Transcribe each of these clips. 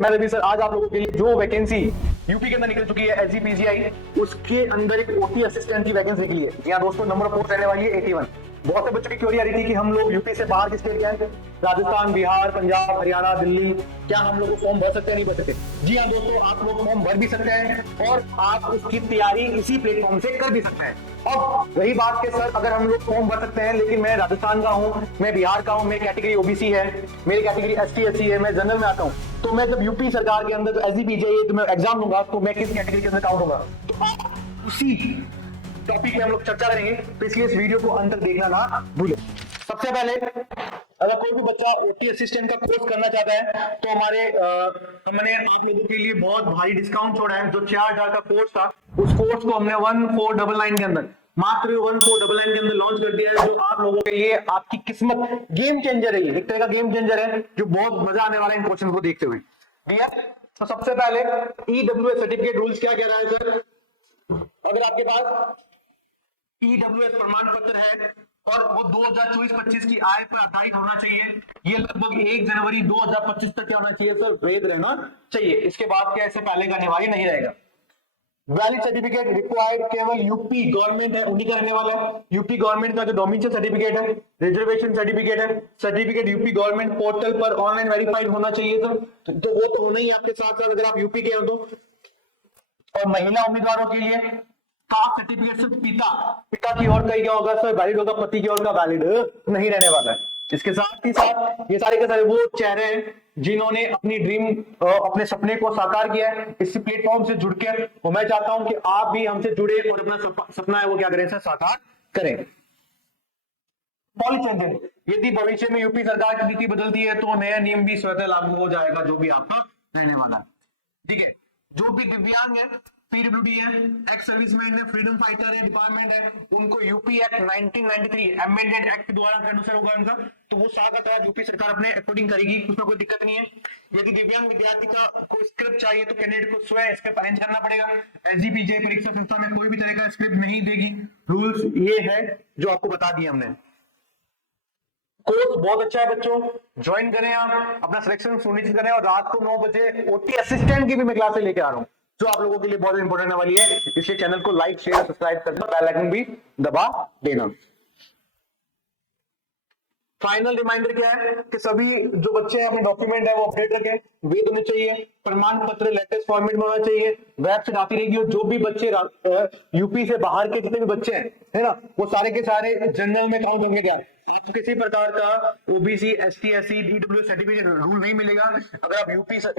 मैं रवि सर आज आप लोगों के लिए जो वैकेंसी यूपी के अंदर निकल चुकी है एसजीपीजीआई, उसके अंदर एक ओटी असिस्टेंट की वैकेंसी निकली है। जी हाँ दोस्तों, नंबर ऑफ पोस्ट रहने वाली है 81। बहुत से बच्चों की क्वेरी आ रही थी कि हम लोग यूपी से बाहर के स्टेट क्या है, राजस्थान, बिहार, पंजाब, हरियाणा, दिल्ली, क्या हम लोग फॉर्म भर सकते हैं, नहीं भर सकते? जी हाँ दोस्तों, आप लोग फॉर्म भर भी सकते हैं और आप उसकी तैयारी इसी प्लेटफॉर्म से कर भी सकते हैं। अब रही बात के सर, अगर हम लोग फॉर्म भर सकते हैं लेकिन मैं राजस्थान का हूँ, मैं बिहार का हूँ, मेरी कैटेगरी ओबीसी है, मेरी कैटेगरी एसटी एससी है, मैं जनरल में आता हूँ, तो मैं जब यूपी सरकार के अंदर एसजीपीजीआई तो मैं एग्जाम दूंगा तो मैं किस कैटेगरी के अंदर काउंट होगा? तो आप उसी टॉपिक पे हम लोग चर्चा करेंगे, तो इसलिए इस वीडियो को अंत तक देखना ना भूलें। सबसे पहले अगर कोई भी बच्चा ओटी असिस्टेंट का कोर्स करना चाहता है तो हमने आप लोगों के लिए बहुत भारी डिस्काउंट छोड़ा है। जो 4000 का कोर्स था, उस कोर्स को हमने 1499 के अंदर, मात्र 1499 के अंदर लॉन्च कर दिया है, जो आप लोगों के लिए आपकी किस्मत गेम चेंजर है। एक तरह का गेम चेंजर है, जो बहुत मजा आने वाला है इन क्वेश्चन को देखते हुए। क्लियर? तो सबसे पहले ईडब्ल्यूएस सर्टिफिकेट रूल्स क्या कह रहा है सर? अगर आपके पास ईडब्ल्यूएस प्रमाण पत्र है और वो 2024-25 की आय पर आधारित होना चाहिए, ये लगभग 1 जनवरी 2025 तक क्या होना चाहिए सर? वैध रहना चाहिए। इसके बाद क्या इससे पहले का अनिवार्य नहीं रहेगा। वैलिड सर्टिफिकेट रिक्वायर्ड केवल यूपी गवर्नमेंट है, उन्हीं का रहने वाला है। यूपी गवर्नमेंट का जो डोमिसाइल सर्टिफिकेट है, रिजर्वेशन सर्टिफिकेट है, सर्टिफिकेट यूपी गवर्नमेंट पोर्टल पर ऑनलाइन वेरीफाइड होना चाहिए सर। तो वो तो होना ही आपके साथ साथ, अगर आप यूपी के हो तो। और महिला उम्मीदवारों के लिए कास्ट सर्टिफिकेट सिर्फ पिता की ओर का ही क्या होगा सर? वैलिड होगा, पति की ओर का वैलिड नहीं रहने वाला है। इसके साथ ही साथ ये सारे के सारे वो चेहरे हैं जिन्होंने अपनी ड्रीम, अपने सपने को साकार किया है इस प्लेटफॉर्म से जुड़ के। तो मैं चाहता हूं कि आप भी हमसे जुड़े और अपना सपना है वो क्या करें सर? साकार करें। पॉलिसी चेंजेस, यदि भविष्य में यूपी सरकार की नीति बदलती है तो नया नियम भी स्वतः लागू हो जाएगा, जो भी आपका रहने वाला है। ठीक है? जो भी दिव्यांग है, पीडब्ल्यूडी है, एक्स सर्विसमैन है, फ्रीडम फाइटर है, डिपार्टमेंट है, उनको यूपी एक्ट 1993 अमेंडेड एक्ट द्वारा अनुसार होगा उनका, तो वो सारा यूपी सरकार अपने अकॉर्डिंग करेगी, उसमें कोई दिक्कत नहीं है। यदि दिव्यांग विद्यार्थी का कोई स्क्रिप्ट चाहिए तो कैंडिडेट को स्वयं स्क्रिप्ट अरेंज करना पड़ेगा। एसजीपीजीआई परीक्षा संस्था में कोई भी तरह का स्क्रिप्ट नहीं देगी। रूल्स ये है जो आपको बता दिए हमने। कोर्स बहुत अच्छा है बच्चों, ज्वाइन करें, आप अपना सिलेक्शन सुनिश्चित करें। और रात को 9 बजे ओटी असिस्टेंट की भी मैं क्लासे लेके आ रहा हूं, जो आप लोगों के लिए बहुत इंपॉर्टेंट वाली है। इसलिए चैनल को लाइक, शेयर, सब्सक्राइब कर देना, बेल आइकन भी दबा देना। फाइनल रिमाइंडर क्या है कि सभी जो बच्चे अपने डॉक्यूमेंट है वो अपडेट रखें, वेद होने चाहिए, प्रमाण पत्र लेटेस्ट फॉर्मेट में होना चाहिए, वेबसाइट आती रहेगी। और जो भी बच्चे यूपी से बाहर के जितने भी बच्चे हैं, है ना, वो सारे के सारे जनरल में काउंट होंगे। क्या आपको किसी प्रकार का OBC, ST, SC, EWS certificate rule नहीं मिलेगा। अगर आप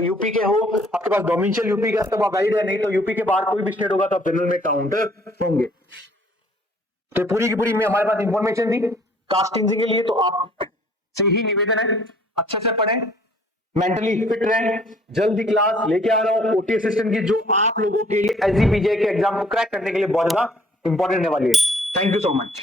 यूपी के हो, आपके पास डोमिसाइल यूपी का, तब आप वैलिड है, नहीं तो यूपी के बाहर कोई भी स्टेट होगा तो आप जनरल में काउंट होंगे। तो पूरी की पूरी में हमारे पास इंफॉर्मेशन थी कास्टिंग के लिए। तो आप से ही निवेदन है, अच्छे से पढ़ें, मेंटली फिट रहें। जल्दी क्लास लेके आ रहा हूं ओटी असिस्टेंट की, जो आप लोगों के लिए एसजीपीजीआई के एग्जाम को क्रैक करने के लिए बहुत ज्यादा इंपॉर्टेंट होने वाली है। Thank you so much.